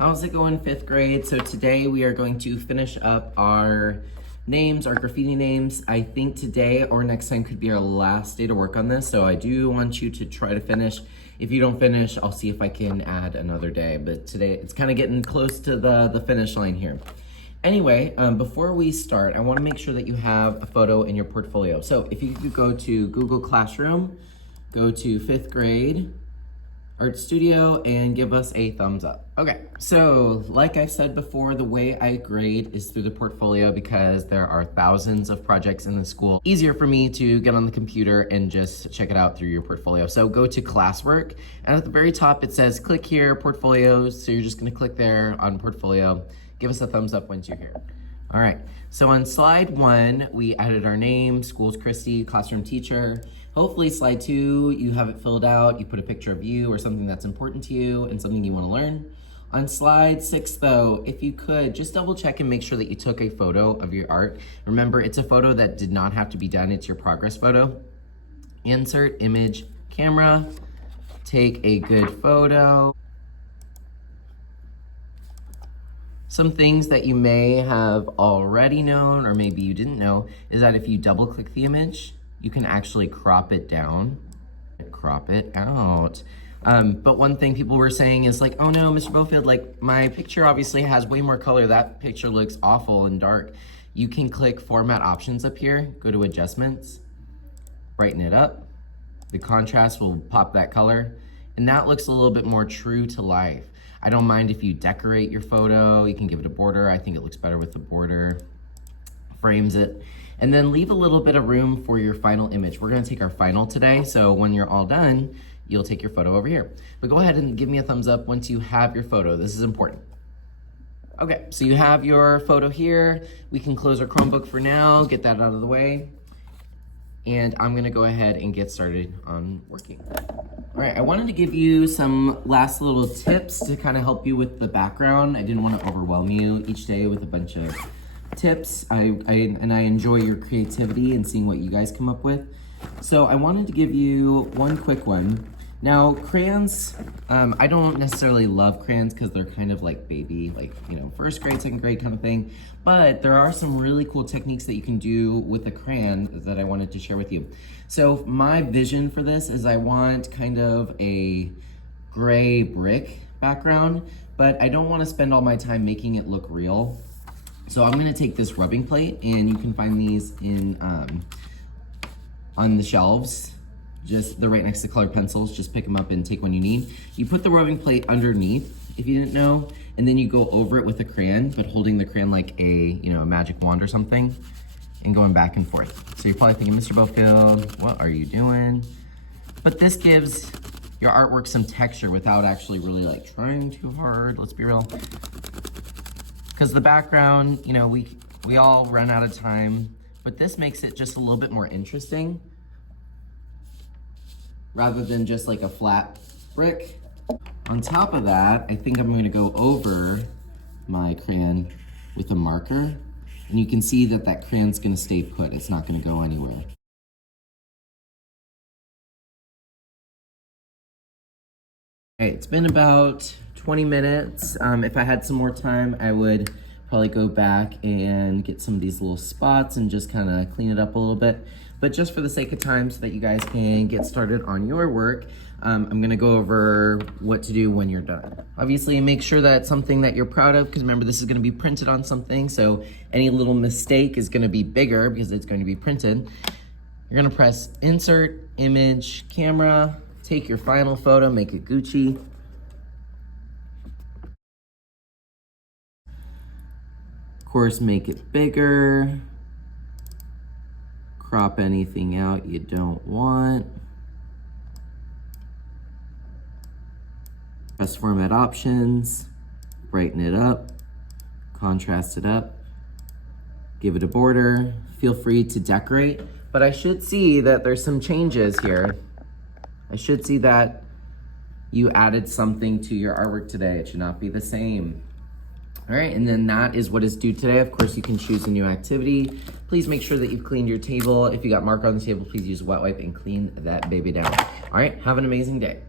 How's it going, 5th grade? So today we are going to finish up our names, our graffiti names. I think today or next time could be our last day to work on this. So I do want you to try to finish. If you don't finish, I'll see if I can add another day. But today it's kind of getting close to the finish line here. Anyway, before we start, I want to make sure that you have a photo in your portfolio. So if you could go to Google Classroom, go to 5th grade, Art Studio, and give us a thumbs up. Okay, so like I said before, the way I grade is through the portfolio because there are thousands of projects in the school. Easier for me to get on the computer and just check it out through your portfolio. So go to classwork, and at the very top it says click here, portfolios. So you're just gonna click there on portfolio. Give us a thumbs up once you're here. All right, so on slide 1, we added our name, school's Christy, classroom teacher. Hopefully slide 2, you have it filled out, you put a picture of you or something that's important to you and something you wanna learn. On slide 6 though, if you could, just double check and make sure that you took a photo of your art. Remember, it's a photo that did not have to be done, it's your progress photo. Insert image camera, take a good photo. Some things that you may have already known, or maybe you didn't know, is that if you double click the image, you can actually crop it down, crop it out. But one thing people were saying is like, oh no, Mr. Bofield, like my picture obviously has way more color. That picture looks awful and dark. You can click format options up here, go to adjustments, brighten it up. The contrast will pop that color, and that looks a little bit more true to life. I don't mind if you decorate your photo, you can give it a border. I think it looks better with the border, frames it. And then leave a little bit of room for your final image. We're gonna take our final today, so when you're all done, you'll take your photo over here. But go ahead and give me a thumbs up once you have your photo. This is important. Okay, so you have your photo here. We can close our Chromebook for now, get that out of the way. And I'm gonna go ahead and get started on working. All right, I wanted to give you some last little tips to kind of help you with the background. I didn't want to overwhelm you each day with a bunch of tips. I enjoy your creativity and seeing what you guys come up with. So I wanted to give you one quick one. Now, crayons, I don't necessarily love crayons because they're kind of like baby, like, you know, 1st grade, 2nd grade kind of thing. But there are some really cool techniques that you can do with a crayon that I wanted to share with you. So my vision for this is I want kind of a gray brick background, but I don't want to spend all my time making it look real. So I'm gonna take this rubbing plate, and you can find these in on the shelves. They're right next to colored pencils. Just pick them up and take one you need. You put the rubbing plate underneath, if you didn't know, and then you go over it with a crayon, but holding the crayon like a magic wand or something, and going back and forth. So you're probably thinking, Mr. Bofield, what are you doing? But this gives your artwork some texture without actually really like trying too hard. Let's be real. Because the background, we all run out of time, but this makes it just a little bit more interesting rather than just like a flat brick. On top of that, I think I'm gonna go over my crayon with a marker, and you can see that that crayon's gonna stay put. It's not gonna go anywhere. Okay, it's been about 20 minutes. If I had some more time, I would probably go back and get some of these little spots and just kind of clean it up a little bit. But just for the sake of time so that you guys can get started on your work, I'm gonna go over what to do when you're done. Obviously, make sure that it's something that you're proud of, because remember, this is gonna be printed on something, so any little mistake is gonna be bigger because it's going to be printed. You're gonna press Insert, Image, Camera, take your final photo, make it Gucci. Of course, make it bigger. Crop anything out you don't want. Press format options, brighten it up, contrast it up, give it a border. Feel free to decorate, but I should see that there's some changes here. I should see that you added something to your artwork today. It should not be the same. All right, and then that is what is due today. Of course, you can choose a new activity. Please make sure that you've cleaned your table. If you got marker on the table, please use a wet wipe and clean that baby down. All right, have an amazing day.